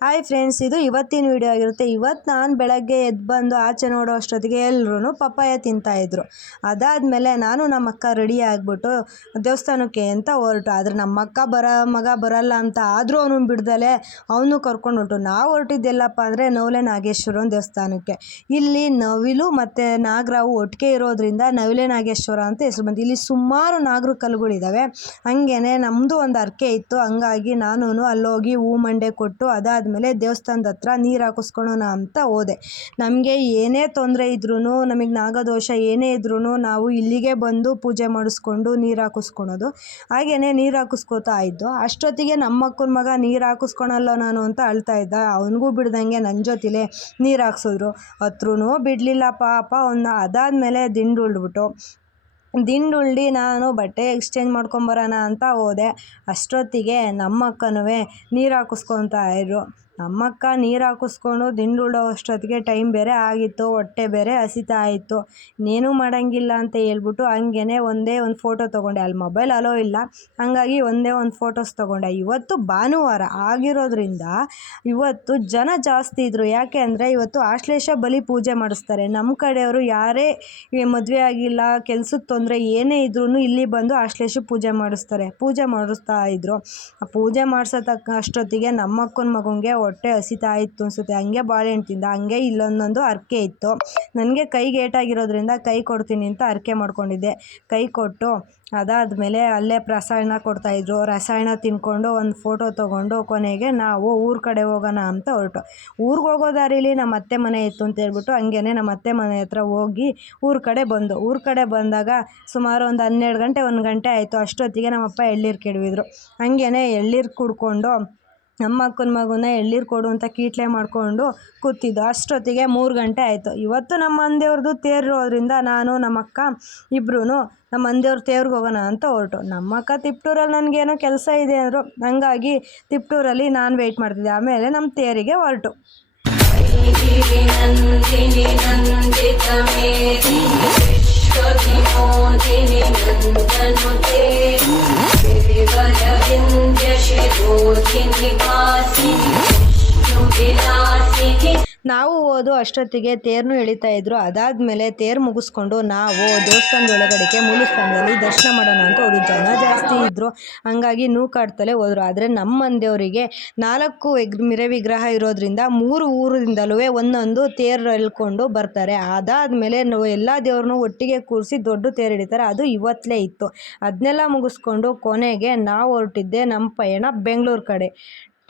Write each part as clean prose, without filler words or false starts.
Hi friends, ಇದು ಇವತ್ತಿನ video ಆಗಿರುತ್ತೆ. ಇವತ್ತು ನಾನು ಬೆಳಗ್ಗೆ ಎದ್ದು ಬಂದು ಆಚೆ ನೋಡೋ ಅಷ್ಟೊತ್ತಿಗೆ ಎಲ್ಲರೂ ಪಪ್ಪಾಯ ತಿಂತಾಯಿದ್ರು. ಅದಾದಮೇಲೆ ನಾನು ನಮ್ಮ ಅಕ್ಕ ರೆಡಿ ಆಗಿಬಿಟ್ಟು ದೇವಸ್ಥಾನಕ್ಕೆ ಅಂತ ಹೊರಟು. ಆದರೆ ನಮ್ಮ ಅಕ್ಕ ಮಗ ಬರಲ್ಲ ಅಂತ ಆದರೂ ಅವನು ಬಿಡ್ದಲೆ ಅವನು ಕರ್ಕೊಂಡು ಹೊರಟು. ನಾವು ಹೊರಟಿದ್ದೆಲ್ಲಪ್ಪ ಅಂದರೆ ನವಲೆ ನಾಗೇಶ್ವರನ ದೇವಸ್ಥಾನಕ್ಕೆ. ಇಲ್ಲಿ ನವಿಲು ಮತ್ತು ನಾಗರಾವು ಒಟ್ಟಿಗೆ ಇರೋದ್ರಿಂದ ನವಲೆ ನಾಗೇಶ್ವರ ಅಂತ ಹೆಸರು ಬಂತು. ಇಲ್ಲಿ ಸುಮಾರು ನಾಗರ ಕಲ್ಲುಗಳಿದ್ದಾವೆ. ಹಾಗೇನೆ ನಮ್ಮದು ಒಂದು ಹರಕೆ ಇತ್ತು. ಹಂಗಾಗಿ ನಾನು ಅಲ್ಲೋಗಿ ಹೂ ಮಂಡೆ ಕೊಟ್ಟು ಅದಾದಮೇಲೆ ದೇವಸ್ಥಾನದ ಹತ್ರ ನೀರು ಹಾಕಿಸ್ಕೊಳ್ಳೋಣ ಅಂತ ಹೋದೆ. ನಮಗೆ ಏನೇ ತೊಂದರೆ ಇದ್ರೂ, ನಮಗೆ ನಾಗದೋಷ ಏನೇ ಇದ್ರೂ ನಾವು ಇಲ್ಲಿಗೆ ಬಂದು ಪೂಜೆ ಮಾಡಿಸ್ಕೊಂಡು ನೀರು ಹಾಕಿಸ್ಕೊಳೋದು. ಹಾಗೆಯೇ ನೀರು ಹಾಕಿಸ್ಕೋತಾ ಇದ್ದು ಅಷ್ಟೊತ್ತಿಗೆ ನಮ್ಮ ಅಕ್ಕನ ಮಗ ನೀರು ಹಾಕಿಸ್ಕೊಳಲ್ಲ ನಾನು ಅಂತ ಅಳ್ತಾ ಇದ್ದ. ಅವನಿಗೂ ಬಿಡ್ದಂಗೆ ನನ್ನ ಜೊತೆಲೇ ನೀರು ಹಾಕ್ಸಿದ್ರು. ಹತ್ರೂ ಬಿಡಲಿಲ್ಲ ಪಾಪ ಅವನ್ನ. ಅದಾದಮೇಲೆ ದಿಂಡುಳ್ಳಿ ನಾನು ಬಟ್ಟೆ ಎಕ್ಸ್ಚೇಂಜ್ ಮಾಡ್ಕೊಂಬರೋಣ ಅಂತ ಹೋದೆ. ಅಷ್ಟೊತ್ತಿಗೆ ನಮ್ಮ ಅಕ್ಕನೂ ನೀರು ಹಾಕಿಸ್ಕೊತಾ ಇದ್ರು. ನಮ್ಮಕ್ಕ ನೀರು ಹಾಕಿಸ್ಕೊಂಡು ದಿಂಡುಳ್ಳೋ ಅಷ್ಟೊತ್ತಿಗೆ ಟೈಮ್ ಬೇರೆ ಆಗಿತ್ತು, ಹೊಟ್ಟೆ ಬೇರೆ ಹಸಿತಾ ಇತ್ತು. ಇನ್ನೇನೂ ಮಾಡೋಂಗಿಲ್ಲ ಅಂತ ಹೇಳ್ಬಿಟ್ಟು ಹಂಗೇ ಒಂದೇ ಒಂದು ಫೋಟೋ ತೊಗೊಂಡೆ. ಅಲ್ಲಿ ಮೊಬೈಲ್ ಅಲೋ ಇಲ್ಲ, ಹಾಗಾಗಿ ಒಂದೇ ಒಂದು ಫೋಟೋಸ್ ತೊಗೊಂಡೆ. ಇವತ್ತು ಭಾನುವಾರ ಆಗಿರೋದ್ರಿಂದ ಇವತ್ತು ಜನ ಜಾಸ್ತಿ ಇದ್ದರು. ಯಾಕೆ ಅಂದರೆ ಇವತ್ತು ಆಶ್ಲೇಷ ಬಲಿ ಪೂಜೆ ಮಾಡಿಸ್ತಾರೆ. ನಮ್ಮ ಕಡೆಯವರು ಯಾರೇ ಮದುವೆ ಆಗಿಲ್ಲ, ಕೆಲ್ಸಕ್ಕೆ ತೊಂದರೆ ಏನೇ ಇದ್ರೂ ಇಲ್ಲಿ ಬಂದು ಆಶ್ಲೇಷ ಪೂಜೆ ಮಾಡಿಸ್ತಾ ಇದ್ದರು. ಆ ಪೂಜೆ ಅಷ್ಟೊತ್ತಿಗೆ ನಮ್ಮ ಅಕ್ಕನ ಮಗನಿಗೆ ಹೊಟ್ಟೆ ಹಸಿತಾ ಇತ್ತು ಅನಿಸುತ್ತೆ. ಹಂಗೆ ಬಾಳೆಹಣ್ಣು ತಿಂದ. ಹಂಗೆ ಇಲ್ಲೊಂದೊಂದು ಹರಕೆ ಇತ್ತು. ನನಗೆ ಕೈಗೆ ಏಟಾಗಿರೋದ್ರಿಂದ ಕೈ ಕೊಡ್ತೀನಿ ಅಂತ ಹರಕೆ ಮಾಡ್ಕೊಂಡಿದ್ದೆ. ಕೈ ಕೊಟ್ಟು ಅದಾದಮೇಲೆ ಅಲ್ಲೇ ರಸಾಯನ ಕೊಡ್ತಾಯಿದ್ರು. ರಸಾಯನ ತಿನ್ಕೊಂಡು ಒಂದು ಫೋಟೋ ತೊಗೊಂಡು ಕೊನೆಗೆ ನಾವು ಊರ ಕಡೆ ಹೋಗೋಣ ಅಂತ ಹೊರಟು. ಊರಿಗೆ ಹೋಗೋ ದಾರಿಲಿ ನಮ್ಮ ಅತ್ತೆ ಮನೆ ಇತ್ತು ಅಂತ ಹೇಳ್ಬಿಟ್ಟು ಹಂಗೇ ನಮ್ಮ ಅತ್ತೆ ಮನೆ ಹತ್ರ ಹೋಗಿ ಊರ ಕಡೆ ಬಂದಾಗ ಸುಮಾರು ಒಂದು 12 ಗಂಟೆ 1 ಗಂಟೆ ಆಯಿತು. ಅಷ್ಟೊತ್ತಿಗೆ ನಮ್ಮಪ್ಪ ಎಳ್ಳೀರು ಕೆಡವಿದ್ರು. ಹಂಗೇ ಎಳ್ಳೀರು ಕುಡ್ಕೊಂಡು ನಮ್ಮ ಅಕ್ಕನ ಮಗುನ ಎಳ್ಳೀರು ಕೊಡು ಅಂತ ಕೀಟ್ಲೆ ಮಾಡಿಕೊಂಡು ಕೂತಿದ್ದು. ಅಷ್ಟೊತ್ತಿಗೆ 3 ಗಂಟೆ ಆಯಿತು. ಇವತ್ತು ನಮ್ಮ ಮಂದೇವ್ರದ್ದು ತೇರಿರೋದ್ರಿಂದ ನಾನು ನಮ್ಮ ಅಕ್ಕ ಇಬ್ಬರೂ ನಮ್ಮ ಮಂದೇವ್ರ ತೇವ್ರಿಗೆ ಹೋಗೋಣ ಅಂತ ಹೊರಟು. ನಮ್ಮ ಅಕ್ಕ ತಿಪ್ಟೂರಲ್ಲಿ ನನಗೇನೋ ಕೆಲಸ ಇದೆ ಅಂದರು. ಹಂಗಾಗಿ ತಿಪ್ಟೂರಲ್ಲಿ ನಾನು ವೆಯ್ಟ್ ಮಾಡ್ತಿದ್ದೆ. ಆಮೇಲೆ ನಮ್ಮ ತೇರಿಗೆ ಹೊರಟು. ನಾವು ಹೋದು ಅಷ್ಟೊತ್ತಿಗೆ ತೇರ್ನು ಎಳಿತಾ ಇದ್ರು. ಅದಾದಮೇಲೆ ತೇರು ಮುಗಿಸ್ಕೊಂಡು ನಾವು ದೇವಸ್ಥಾನದ ಒಳಗಡೆಗೆ ಮೂಲಸ್ಥಾನದಲ್ಲಿ ದರ್ಶನ ಮಾಡೋಣ ಅಂತ ಹೋದ್ರು. ಜನ ಜಾಸ್ತಿ ಇದ್ದರು, ಹಂಗಾಗಿ ನೂಕಾಡ್ತಲೇ ಹೋದರು. ಆದರೆ ನಮ್ಮ ಮಂದಿಯವರಿಗೆ 4 ಮಿರೆ ವಿಗ್ರಹ ಇರೋದ್ರಿಂದ 3 ಊರಿಂದಲೂ ಒಂದೊಂದು ತೇರು ಎಳ್ಕೊಂಡು ಬರ್ತಾರೆ. ಅದಾದಮೇಲೆ ಎಲ್ಲ ದೇವ್ರನ್ನೂ ಒಟ್ಟಿಗೆ ಕೂರಿಸಿ ದೊಡ್ಡ ತೇರು ಹಿಡಿತಾರೆ. ಅದು ಇವತ್ತಲೇ ಇತ್ತು. ಅದನ್ನೆಲ್ಲ ಮುಗಿಸ್ಕೊಂಡು ಕೊನೆಗೆ ನಾವು ಹೊರಟಿದ್ದೆ ನಮ್ಮ ಪಯಣ ಬೆಂಗಳೂರು ಕಡೆ.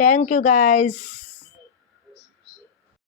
Thank you guys.